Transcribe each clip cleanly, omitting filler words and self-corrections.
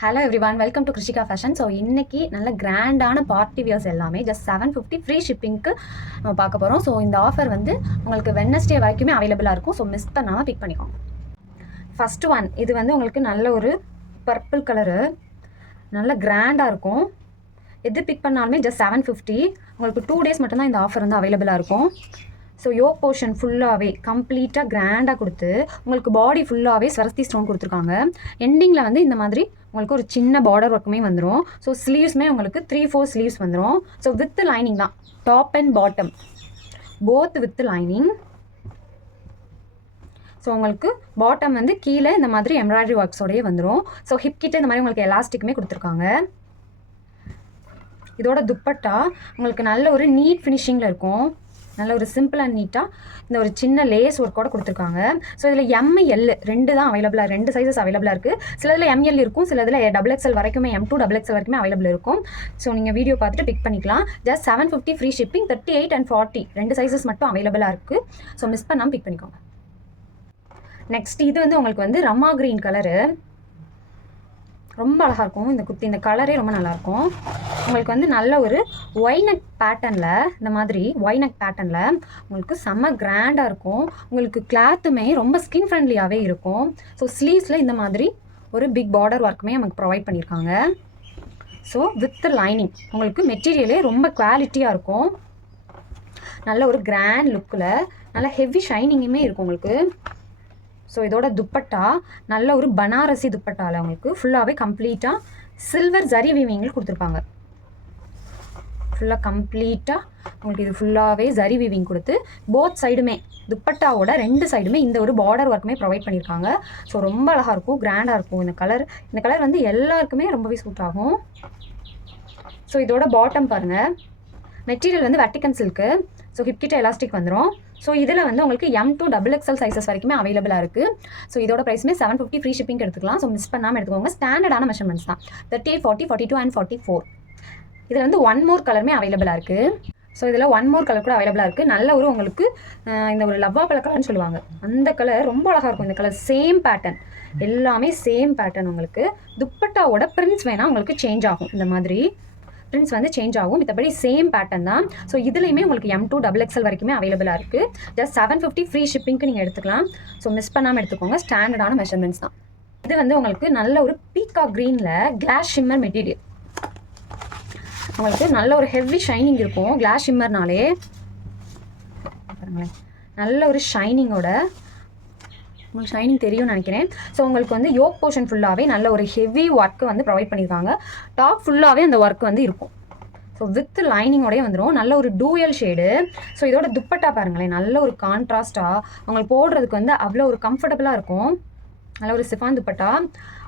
Hello everyone, welcome to Krishika fashion. So இன்றைக்கி நல்ல கிராண்டான பார்ட்டி வியர்ஸ் எல்லாமே ஜஸ்ட் 750 ஃப்ரீ ஷிப்பிங்க்கு நம்ம பார்க்க போகிறோம். ஸோ இந்த ஆஃபர் வந்து உங்களுக்கு வெட்னஸ்டே வரைக்குமே அவைலபிளாக இருக்கும். ஸோ மிஸ் பண்ணாமல் பிக் பண்ணிக்கோங்க. ஃபஸ்ட்டு ஒன், இது வந்து உங்களுக்கு நல்ல ஒரு பர்பிள் கலரு, நல்ல கிராண்டாக இருக்கும். எது பிக் பண்ணாலுமே ஜஸ்ட் 750. உங்களுக்கு 2 days மட்டும்தான் இந்த ஆஃபர் வந்து அவைலபிளாக இருக்கும். ஸோ யோக் போர்ஷன் ஃபுல்லாகவே கம்ப்ளீட்டாக கிராண்டாக கொடுத்து உங்களுக்கு பாடி ஃபுல்லாகவே ஸ்வரஸ்தி ஸ்டோன் கொடுத்துருக்காங்க. எண்டிங்கில் வந்து இந்த மாதிரி உங்களுக்கு ஒரு சின்ன பார்டர் ஒர்க்குமே வந்துடும். ஸோ ஸ்லீவ்ஸுமே உங்களுக்கு 3-4 ஸ்லீவ்ஸ் வந்துடும். ஸோ வித் லைனிங் தான், top and bottom both with lining. So உங்களுக்கு பாட்டம் வந்து கீழே இந்த மாதிரி எம்ப்ராய்டரி ஒர்க்ஸோடையே வந்துடும். ஸோ ஹிப் கிட்ட இந்த மாதிரி உங்களுக்கு எலாஸ்டிக்குமே கொடுத்துருக்காங்க. இதோட துப்பட்டா உங்களுக்கு நல்ல ஒரு நீட் ஃபினிஷிங்கில் இருக்கும். நல்ல ஒரு சிம்பிள் அண்ட் நீட்டாக இந்த ஒரு சின்ன லேஸ் ஒர்க்கோட கொடுத்துருக்காங்க. ஸோ இதில் M-L 2 தான் அவைலபிளாக, 2 சைஸஸ் அவைலபிளாக இருக்குது. சில இதில் M-L இருக்கும், சில இதில் XXL வரைக்குமே, M2 XXL வரைக்குமே அவைலபிள் இருக்கும். ஸோ நீங்கள் வீடியோ பார்த்துட்டு பிக் பண்ணிக்கலாம். Just 750 free shipping. 38 and 40 2 sizes மட்டும் அவைலபிளாக இருக்குது. ஸோ மிஸ் பண்ணாமல் பிக் பண்ணிக்கோங்க. நெக்ஸ்ட் இது வந்து உங்களுக்கு வந்து ரமா கிரீன் கலரு, ரொம்ப அழகாக இருக்கும். இந்த குர்த்தி, இந்த கலரே ரொம்ப நல்லாயிருக்கும். உங்களுக்கு வந்து நல்ல ஒரு ஒய்நெக் பேட்டர்னில், இந்த மாதிரி ஒய்நெக் பேட்டர்னில் உங்களுக்கு செம்ம கிராண்டாக இருக்கும். உங்களுக்கு கிளாத்துமே ரொம்ப ஸ்கின் ஃப்ரெண்ட்லியாகவே இருக்கும். ஸோ ஸ்லீவ்ஸில் இந்த மாதிரி ஒரு பிக் பார்டர் ஒர்க்குமே நமக்கு ப்ரொவைட் பண்ணியிருக்காங்க. ஸோ வித் லைனிங் உங்களுக்கு மெட்டீரியலே ரொம்ப குவாலிட்டியாக இருக்கும். நல்ல ஒரு கிராண்ட் லுக்கில் நல்ல ஹெவி ஷைனிங்குமே இருக்கும் உங்களுக்கு. ஸோ இதோட துப்பட்டா நல்ல ஒரு பனாரசி துப்பட்டாவில் உங்களுக்கு ஃபுல்லாகவே கம்ப்ளீட்டாக சில்வர் ஜரி வீவிங்கில் கொடுத்துருப்பாங்க. ஃபுல்லாக கம்ப்ளீட்டாக உங்களுக்கு இது ஃபுல்லாகவே ஜரி வீவிங் கொடுத்து போத் சைடுமே துப்பட்டாவோட 2 சைடுமே இந்த ஒரு பார்டர் ஒர்க்குமே ப்ரொவைட் பண்ணியிருக்காங்க. ஸோ ரொம்ப அழகாக இருக்கும், கிராண்டாக இருக்கும். இந்த கலர் வந்து எல்லாருக்குமே ரொம்பவே சூட் ஆகும். ஸோ இதோட பாட்டம் பாருங்கள், மெட்டீரியல் வந்து வெட்டிக்கன் சில்க்கு. ஸோ ஹிப்கிட்ட எலாஸ்டிக் வந்துடும். ஸோ இதில் வந்து உங்களுக்கு M2 XXL சைஸஸ் வரைக்குமே அவைலபிளாக இருக்குது. ஸோ இதோட ப்ரைஸுமே 750 ஃப்ரீ ஷிப்பிங் எடுத்துக்கலாம். ஸோ மிஸ் பண்ணாமல் எடுத்துக்கோங்க. ஸ்டாண்டர்டான மெஷர்மெண்ட்ஸ் தான், 38, 40, 42 and 44. இதில் வந்து 1 more கலருமே அவைலபிளாக இருக்குது. ஸோ இதில் 1 more கலர் கூட அவைலபிளாக இருக்குது. நல்ல ஒரு உங்களுக்கு இந்த ஒரு லவ்வா பழ கலர்னு சொல்லுவாங்க, அந்த கலர் ரொம்ப அழகாக இருக்கும். இந்த கலர் சேம் பேட்டர்ன், எல்லாமே சேம் பேட்டர்ன். உங்களுக்கு துப்பட்டாவோட பிரிண்ட்ஸ் வேணால் உங்களுக்கு சேஞ்ச் ஆகும். இந்த மாதிரி பிரிண்ட்ஸ் வந்து சேஞ்ச் ஆகும், மற்றபடி சேம் பேட்டர்ன் தான். ஸோ இதுலேயுமே உங்களுக்கு M2 XXL வரைக்குமே அவைலபிளாக இருக்குது. ஜஸ்ட் 750 ஃப்ரீ ஷிப்பிங்க்கு நீங்கள் எடுத்துக்கலாம். ஸோ மிஸ் பண்ணாமல் எடுத்துக்கோங்க. ஸ்டாண்டர்டான மெஷர்மெண்ட்ஸ் தான். இது வந்து உங்களுக்கு நல்ல ஒரு பீகாக் க்ரீனில் கிளாஸ் ஷிம்மர் மெட்டீரியல். உங்களுக்கு நல்ல ஒரு ஹெவி ஷைனிங் இருக்கும். கிளாஸ் ஷிம்மர்னாலே பாருங்களேன், நல்ல ஒரு ஷைனிங்கோட, உங்களுக்கு ஷைனிங் தெரியும்னு நினைக்கிறேன். ஸோ உங்களுக்கு வந்து யோக் போர்ஷன் ஃபுல்லாகவே நல்ல ஒரு ஹெவி ஒர்க்கு வந்து ப்ரொவைட் பண்ணியிருக்காங்க. டாப் ஃபுல்லாகவே அந்த ஒர்க் வந்து இருக்கும். ஸோ வித் லைனிங்கோடய வந்துடும். நல்ல ஒரு டூயல் ஷேடு. ஸோ இதோட துப்பட்டா பாருங்களேன், நல்ல ஒரு கான்ட்ராஸ்டாக உங்களுக்கு போடுறதுக்கு வந்து அவ்வளோ ஒரு கம்ஃபர்டபுளாக இருக்கும். நல்ல ஒரு சிஃபான் துப்பட்டா.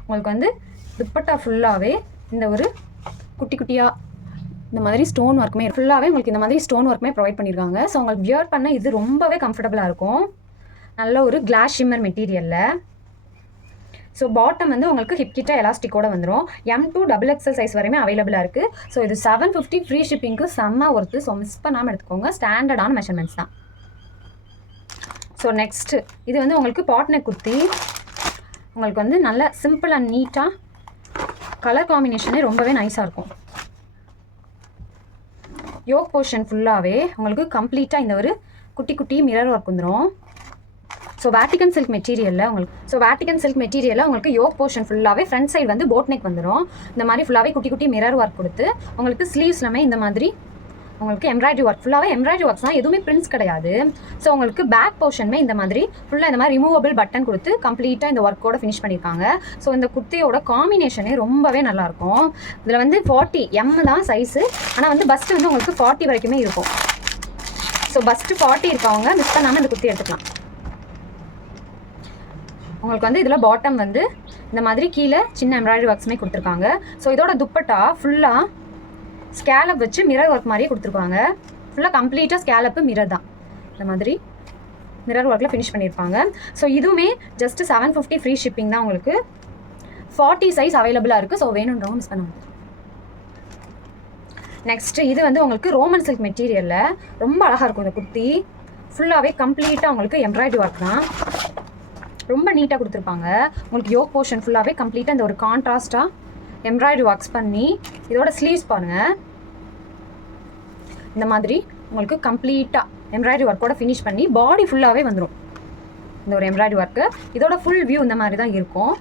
உங்களுக்கு வந்து துப்பட்டா ஃபுல்லாகவே இந்த ஒரு குட்டி குட்டியாக இந்த மாதிரி ஸ்டோன் ஒர்க்குமே ஃபுல்லாகவே உங்களுக்கு இந்த மாதிரி ஸ்டோன் ஒர்க்குமே ப்ரொவைட் பண்ணியிருக்காங்க. ஸோ உங்களுக்கு வியர் பண்ண இது ரொம்பவே கம்ஃபர்டபுளாக இருக்கும். நல்ல ஒரு கிளாஸ் ஷிம்மர் மெட்டீரியலில். ஸோ பாட்டம் வந்து உங்களுக்கு ஹிப்கிட்ட எலாஸ்டிக்கோட வந்துடும். M2 XXL சைஸ் வரையுமே அவைலபிளாக இருக்குது. ஸோ இது 750 ஃப்ரீ ஷிப்பிங்க்கு செம்ம ஒர்த்து. ஸோ மிஸ் பண்ணாமல் எடுத்துக்கோங்க. ஸ்டாண்டர்டான மெஷர்மெண்ட்ஸ் தான். ஸோ நெக்ஸ்ட்டு இது வந்து உங்களுக்கு பாட்னெக் குர்த்தி. உங்களுக்கு வந்து நல்ல சிம்பிள் அண்ட் நீட்டாக கலர் காம்பினேஷனே ரொம்பவே நைஸாக இருக்கும். யோக் போர்ஷன் ஃபுல்லாகவே உங்களுக்கு கம்ப்ளீட்டாக இந்த ஒரு குட்டி குட்டி மிரர் ஒர்க் வந்துடும். ஸோ வேட்டிகன் சில்க் மெட்டீரியலில் உங்களுக்கு யோக் போர்ஷன் ஃபுல்லாகவே ஃப்ரண்ட் சைடு வந்து போட் நெக் வந்துடும். இந்த மாதிரி ஃபுல்லாகவே குட்டி குட்டி மிரர் ஒர்க் கொடுத்து உங்களுக்கு ஸ்லீவ்ஸ்லாமே இந்த மாதிரி உங்களுக்கு எம்ப்ராய்டரி ஒர்க், ஃபுல்லாகவே எம்ப்ராய்டரி ஒர்க்ஸ் தான், எதுவுமே பிரிண்ட்ஸ் கிடையாது. ஸோ உங்களுக்கு பேக் போர்ஷனுமே இந்த மாதிரி ஃபுல்லாக இந்த மாதிரி ரிமூவபிள் பட்டன் கொடுத்து கம்ப்ளீட்டாக இந்த ஒர்க்கோட ஃபினிஷ் பண்ணியிருக்காங்க. ஸோ இந்த குர்த்தியோட காம்பினேஷனே ரொம்பவே நல்லாயிருக்கும். இதில் வந்து 40 M தான் சைஸு, ஆனால் வந்து பஸ்ட்டு வந்து உங்களுக்கு 40 வரைக்குமே இருக்கும். ஸோ பஸ்ட்டு 40 இருக்கவங்க மிஸ் பண்ணாமல் இந்த குர்த்தி எடுத்துக்கலாம். உங்களுக்கு வந்து இதில் பாட்டம் வந்து இந்த மாதிரி கீழே சின்ன எம்ப்ராய்டரி ஒர்க்ஸுமே கொடுத்துருக்காங்க. ஸோ இதோட துப்பட்டா ஃபுல்லாக ஸ்கேலப் வச்சு மிரர் ஒர்க் மாதிரியே கொடுத்துருக்காங்க. ஃபுல்லாக கம்ப்ளீட்டாக ஸ்கேலப்பு மிரர் தான், இந்த மாதிரி மிரர் ஒர்க்கில் ஃபினிஷ் பண்ணியிருப்பாங்க. ஸோ இதுவுமே ஜஸ்ட்டு 750 ஃப்ரீ ஷிப்பிங் தான். உங்களுக்கு 40 சைஸ் அவைலபிளாக இருக்குது. ஸோ வேணுன்றவங்க மிஸ் பண்ணுவாங்க. நெக்ஸ்ட்டு இது வந்து உங்களுக்கு ரோமன் சில்க் மெட்டீரியலில் ரொம்ப அழகாக இருக்கும். இந்த குர்த்தி ஃபுல்லாகவே கம்ப்ளீட்டாக உங்களுக்கு எம்ப்ராய்டரி ஒர்க் தான், ரொம்ப நீட்டாக கொடுத்துருப்பாங்க. உங்களுக்கு யோக் போர்ஷன் ஃபுல்லாகவே கம்ப்ளீட்டாக இந்த ஒரு கான்ட்ராஸ்ட்டாக எம்ப்ராய்டரி ஒர்க்ஸ் பண்ணி இதோட ஸ்லீவ்ஸ் பாருங்கள் இந்த மாதிரி உங்களுக்கு கம்ப்ளீட்டாக எம்ப்ராய்டரி ஒர்க்கோட ஃபினிஷ் பண்ணி பாடி ஃபுல்லாகவே வந்துடும் இந்த ஒரு எம்ப்ராய்டரி ஒர்க்கு. இதோட ஃபுல் வியூ இந்த மாதிரி தான் இருக்கும்.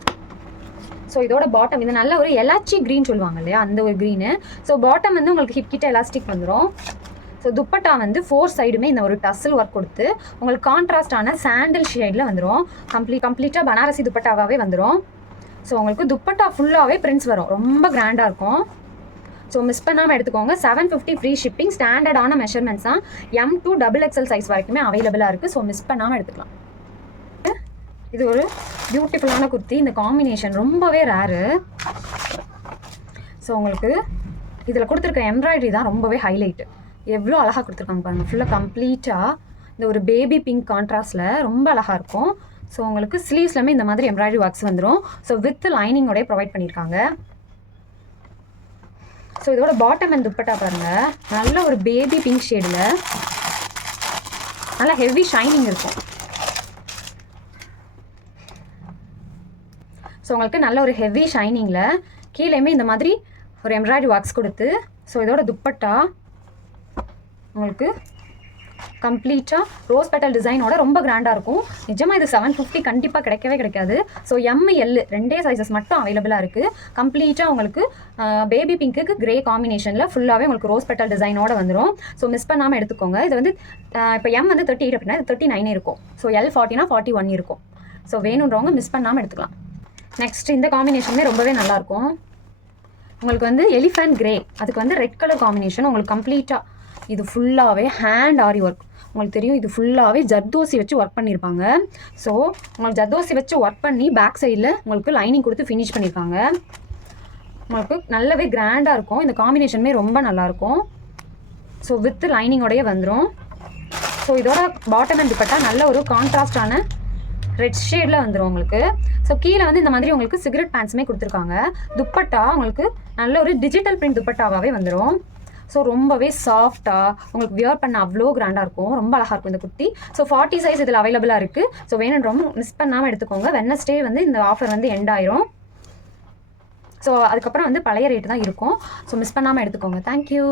ஸோ இதோட பாட்டம் இது நல்ல ஒரு எலாச்சி க்ரீன் சொல்லுவாங்க இல்லையா, அந்த ஒரு க்ரீனு. ஸோ பாட்டம் வந்து உங்களுக்கு ஹிப் கிட்ட எலாஸ்டிக் வந்துடும். ஸோ துப்பட்டா வந்து 4 சைடுமே இந்த ஒரு டஸ்ஸில் ஒர்க் கொடுத்து உங்களுக்கு கான்ட்ராஸ்டான சாண்டில் ஷேடில் வந்துடும். கம்ப்ளீட்டாக பனாரசி துப்பட்டாவாகவே வந்துடும். ஸோ உங்களுக்கு துப்பட்டா ஃபுல்லாகவே பிரிண்ட்ஸ் வரும், ரொம்ப கிராண்டாக இருக்கும். ஸோ மிஸ் பண்ணாமல் எடுத்துக்கோங்க. 750 ஃப்ரீ ஷிப்பிங், ஸ்டாண்டர்டான மெஷர்மெண்ட்ஸ் தான். M to XXL சைஸ் வரைக்குமே அவைலபிளாக இருக்குது. ஸோ மிஸ் பண்ணாமல் எடுத்துக்கலாம். இது ஒரு பியூட்டிஃபுல்லான குர்த்தி. இந்த காம்பினேஷன் ரொம்பவே ரேரு. ஸோ உங்களுக்கு இதில் கொடுத்துருக்க எம்ப்ராய்டரி தான் ரொம்பவே ஹைலைட்டு. எவ்வளோ அழகாக கொடுத்துருக்காங்க பாருங்கள். ஃபுல்லாக கம்ப்ளீட்டாக இந்த ஒரு பேபி பிங்க் கான்ட்ராஸ்டில் ரொம்ப அழகாக இருக்கும். ஸோ உங்களுக்கு ஸ்லீவ்ஸ்லாமே இந்த மாதிரி எம்ப்ராய்டரி ஒர்க்ஸ் வந்துடும். ஸோ வித் லைனிங்கோடய ப்ரொவைட் பண்ணியிருக்காங்க. ஸோ இதோட பாட்டம் அண்ட் துப்பட்டா பாருங்கள், நல்ல ஒரு பேபி பிங்க் ஷேடில் நல்லா ஹெவி ஷைனிங் இருக்கும். ஸோ உங்களுக்கு நல்ல ஒரு ஹெவி ஷைனிங்கில் கீழேயுமே இந்த மாதிரி ஒரு எம்ப்ராய்டரி ஒர்க்ஸ் கொடுத்து, ஸோ இதோட துப்பட்டா உங்களுக்கு கம்ப்ளீட்டாக ரோஸ் பெட்டல் டிசைனோட ரொம்ப கிராண்டாக இருக்கும். நிஜமாக இது 750 கண்டிப்பாக கிடைக்கவே கிடைக்காது. ஸோ ML ரெண்டே சைஸஸ் மட்டும் அவைலபிளாக இருக்குது. கம்ப்ளீட்டாக உங்களுக்கு பேபி பிங்க்குக்கு கிரே காம்பினேஷனில் ஃபுல்லாகவே உங்களுக்கு ரோஸ் பெட்டல் டிசைனோட வந்துடும். ஸோ மிஸ் பண்ணாமல் எடுத்துக்கோங்க. இது வந்து இப்போ M வந்து 38 அப்படின்னா இது 39 இருக்கும். ஸோ L 40னா 41 இருக்கும். ஸோ வேணுன்றவங்க மிஸ் பண்ணாமல் எடுத்துக்கலாம். நெக்ஸ்ட் இந்த காம்பினேஷனுமே ரொம்பவே நல்லாயிருக்கும். உங்களுக்கு வந்து எலிஃபண்ட் கிரே, அதுக்கு வந்து ரெட் கலர் காம்பினேஷன். உங்களுக்கு கம்ப்ளீட்டாக இது ஃபுல்லாகவே ஹேண்ட் ஆரி ஒர்க். உங்களுக்கு தெரியும் இது ஃபுல்லாகவே ஜர்தோசி வச்சு ஒர்க் பண்ணியிருப்பாங்க. ஸோ உங்களுக்கு ஜர்தோசி வச்சு ஒர்க் பண்ணி பேக் சைடில் உங்களுக்கு லைனிங் கொடுத்து ஃபினிஷ் பண்ணியிருக்காங்க. உங்களுக்கு நல்லாவே கிராண்டாக இருக்கும். இந்த காம்பினேஷனுமே ரொம்ப நல்லாயிருக்கும். ஸோ வித் லைனிங்கோடையே வந்துடும். ஸோ இதோட பாட்டம் அண்ட் துப்பட்டா நல்ல ஒரு கான்ட்ராஸ்டான ரெட் ஷேடில் வந்துடும் உங்களுக்கு. ஸோ கீழே வந்து இந்த மாதிரி உங்களுக்கு சிகரெட் பேண்ட்ஸுமே கொடுத்துருக்காங்க. துப்பட்டா உங்களுக்கு நல்ல ஒரு டிஜிட்டல் பிரிண்ட் துப்பட்டாவாகவே வந்துடும். ஸோ ரொம்பவே சாஃப்டாக உங்களுக்கு வியர் பண்ண அவ்வளோ கிராண்டாக இருக்கும். ரொம்ப அழகாக இருக்கும் இந்த குர்த்தி. ஸோ 40 சைஸ் இதில் அவைலபிளாக இருக்குது. ஸோ வேணுன்றவங்க மிஸ் பண்ணாமல் எடுத்துக்கோங்க. வெட்னஸ்டே வந்து இந்த ஆஃபர் வந்து எண்ட் ஆயிரும். ஸோ அதுக்கப்புறம் வந்து பழைய ரேட்டு தான் இருக்கும். ஸோ மிஸ் பண்ணாமல் எடுத்துக்கோங்க. தேங்க்யூ.